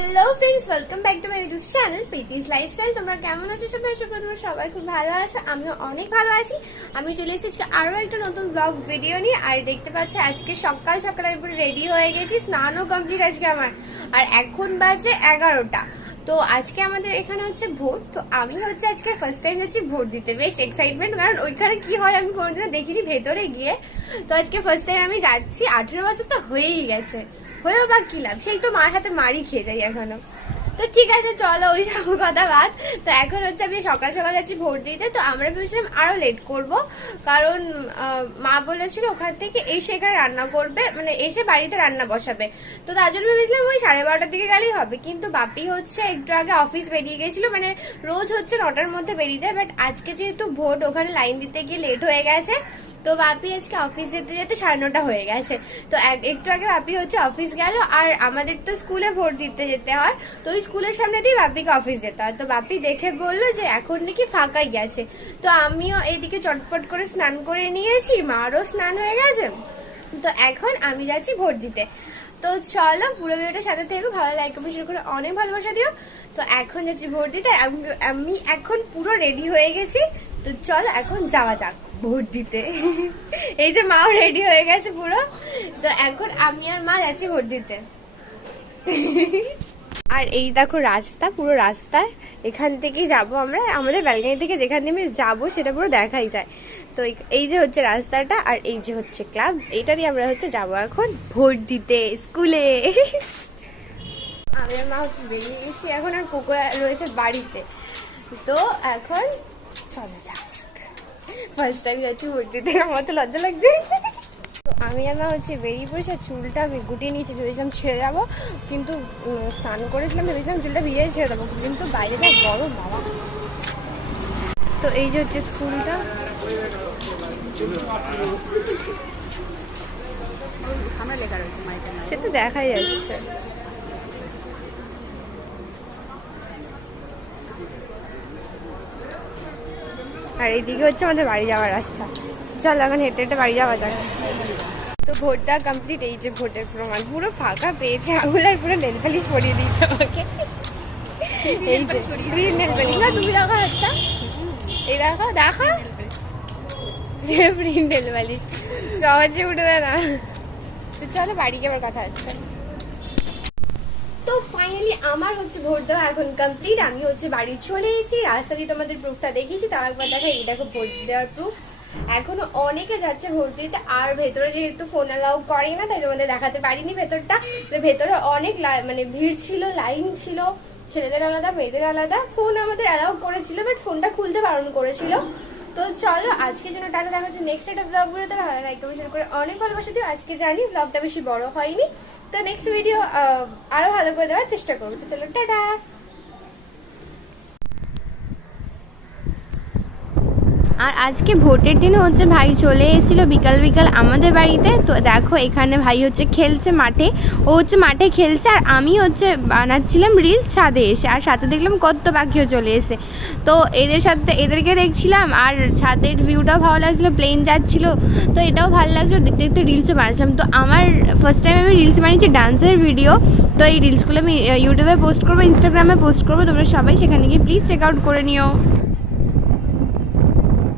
Hello friends, welcome back to my YouTube channel Preeti's lifestyle. তোমরা কেমন আছো? সবাই আশা করি তোমরা সবাই খুব ভালো আছো। আমিও অনেক ভালো আছি। আমি চলে এসেছি আরও একটা নতুন ব্লগ ভিডিও নিয়ে। আর দেখতে পাচ্ছ আজকে সকাল সকাল আমি পুরো রেডি হয়ে গেছি, স্নানও কমপ্লিট আজকে আমার। আর এখন বাজে 11টা। তো আজকে আমাদের এখানে হচ্ছে ভোট। তো আমি হচ্ছে আজকে ফার্স্ট টাইম যাচ্ছি ভোট দিতে, বেশ এক্সাইটমেন্ট, কারণ ওইখানে কি হয় আমি কোনোদিনও দেখিনি ভেতরে গিয়ে। তো আজকে ফার্স্ট টাইম আমি যাচ্ছি। 18 বছর তো হয়েই গেছে, হয়েও বা কি লাভ, সেই তো মার হাতে মারি খেয়ে যাই এখনো। তো ঠিক আছে, চলো ওই সব কথা বাদ। তো এখন হচ্ছে আমি সকাল সকাল যাচ্ছি ভোট দিতে। তো আমরা ভেবেছিলাম আরো লেট করব, কারণ মা বলেছিল ওখান থেকে এসে এখানে রান্না করবে, মানে এসে বাড়িতে রান্না বসাবে। তো তার জন্য ভেবেছিলাম ওই 12:30টার দিকে গেলেই হবে। কিন্তু বাপি হচ্ছে একটু আগে অফিস বেরিয়ে গেছিল, মানে রোজ হচ্ছে 9টার মধ্যে বেরিয়ে যায়, বাট আজকে যেহেতু ভোট ওখানে লাইন দিতে গিয়ে লেট হয়ে গেছে। তো বাপি আজকে অফিস যেতে যেতে 9:30 হয়ে গেছে। তো একটু আগে বাপি হচ্ছে অফিস গেল। আর আমাদের তো স্কুলে ভোট দিতে যেতে হয়, তো ওই স্কুলের সামনে দিয়ে বাপিকে অফিস যেতে হয়। তো বাপি দেখে বললো যে এখন নাকি ফাঁকাই গেছে। তো আমিও এইদিকে চটপট করে স্নান করে নিয়েছি, মারও স্নান হয়ে গেছে। তো এখন আমি যাচ্ছি ভোট দিতে। তো চলো পুরো ভিডিওটার সাথে থেকে ভালো লাইক কমেন্ট করে অনেক ভালোবাসা দিও। তো এখন যাচ্ছি ভোট দিতে। আমি এখন পুরো রেডি হয়ে গেছি। তো চলো এখন যাওয়া যাক ভোট দিতে। এই যে মাও রেডি হয়ে গেছে পুরো। তো এখন আমি আর মা যাচ্ছি ভোট দিতে। আর এই দেখো রাস্তা, পুরো রাস্তা এখান থেকেই যাবো আমরা। আমাদের ব্যালকনি থেকে যেখান দিয়ে আমি যাবো সেটা পুরো দেখাই যায়। তো এই যে হচ্ছে রাস্তাটা, আর এই যে হচ্ছে ক্লাব, এটা দিয়ে আমরা হচ্ছে যাবো এখন ভোট দিতে স্কুলে। আমি আর মা হচ্ছে বেরিয়ে গেছি এখন, আর কোকো রয়েছে বাড়িতে। তো এখন চলো যাক, ফার্স্ট টাইম যাচ্ছি ভোট দিতে, আমার তো লজ্জা লাগছে। তো আমি আর মা হচ্ছে বেরিয়ে পড়েছি। চুলটা আমি গুটিয়ে নিয়েছি, ভেবেছিলাম ছেড়ে যাবো, কিন্তু স্নান করেছিলাম, ভেবেছিলাম চুলটা ভিজে ছেড়ে দেবো, কিন্তু বাইরে যা গরম বাবা। তো এই যে হচ্ছে স্কুলটা। সে তো দেখাই যাচ্ছে। আর এইদিকে হচ্ছে আমাদের বাড়ি যাওয়ার রাস্তা। চল এখন হেঁটে হেঁটে বাড়ি যাওয়া যাক। তো ভোটটা কমপ্লিট। এই যে ভোটের প্রমাণ, পুরো ফাঁকা পেয়েছে। আঙুল আর পুরো নেল পালিশ পরিয়ে দিয়েছে আমাকে। এই যে গ্রিন নেল পালিশ। না তুমি দেখো হাতটা, এই দেখো দেখো গ্রিন নেল পালিশ, সহজে উঠবে না। তো চলো বাড়ি গিয়ে আবার কথা হচ্ছে। তো ফাইনালি আমার হচ্ছে ভোট দেওয়া এখন কমপ্লিট। আমি হচ্ছে বাড়ি চলে এসেছি। রাস্তা দিয়ে তোমাদের প্রুফটা দেখিয়েছি, তাও একবার দেখা। এই দেখো ভোট দেওয়ার প্রুফ। এখনো অনেকে যাচ্ছে ভোট দিতে। আর ভেতরে যেহেতু ফোন অ্যালাউ করে না, তাই তোমাদের দেখাতে পারিনি ভেতরটা। ভেতরে অনেক মানে ভিড় ছিল, লাইন ছিল, ছেলেদের আলাদা মেয়েদের আলাদা। ফোন আমাদের অ্যালাউ করেছিল, বাট ফোনটা খুলতে বারণ করেছিল। তো চলো আজকের জন্য টাটা, দেখা হচ্ছে নেক্সট একটা ব্লগ ভিডিওতে। ভালো লাইক কমেন্ট করে অনেক ভালোবাসা দিও। আজকে জানি ব্লগটা বেশি বড় হয়নি, তো নেক্সট ভিডিও আরো ভালো করে দেওয়ার চেষ্টা করবো। তো চলো টাটা। আর আজকে ভোটের দিনে হচ্ছে ভাই চলে এসেছিলো বিকাল বিকাল আমাদের বাড়িতে। তো দেখো এখানে ভাই হচ্ছে খেলছে মাঠে, ও হচ্ছে মাঠে খেলছে, আর আমি হচ্ছে বানাচ্ছিলাম রিলস ছাদে এসে। আর সাথে দেখলাম কত পাখিও চলে এসে। তো এদেরকে দেখছিলাম, আর ছাদের ভিউটাও ভালো লাগছিলো, প্লেন যাচ্ছিলো, তো এটাও ভালো লাগছিলো দেখতে দেখতে। রিলসও বানাচ্ছিলাম। তো আমার ফার্স্ট টাইম আমি রিলস বানিয়েছি ডান্সের ভিডিও। তো এই রিলসগুলো আমি ইউটিউবে পোস্ট করবো, ইনস্টাগ্রামে পোস্ট করবো, তোমরা সবাই সেখানে গিয়ে প্লিজ চেক আউট করে নিও।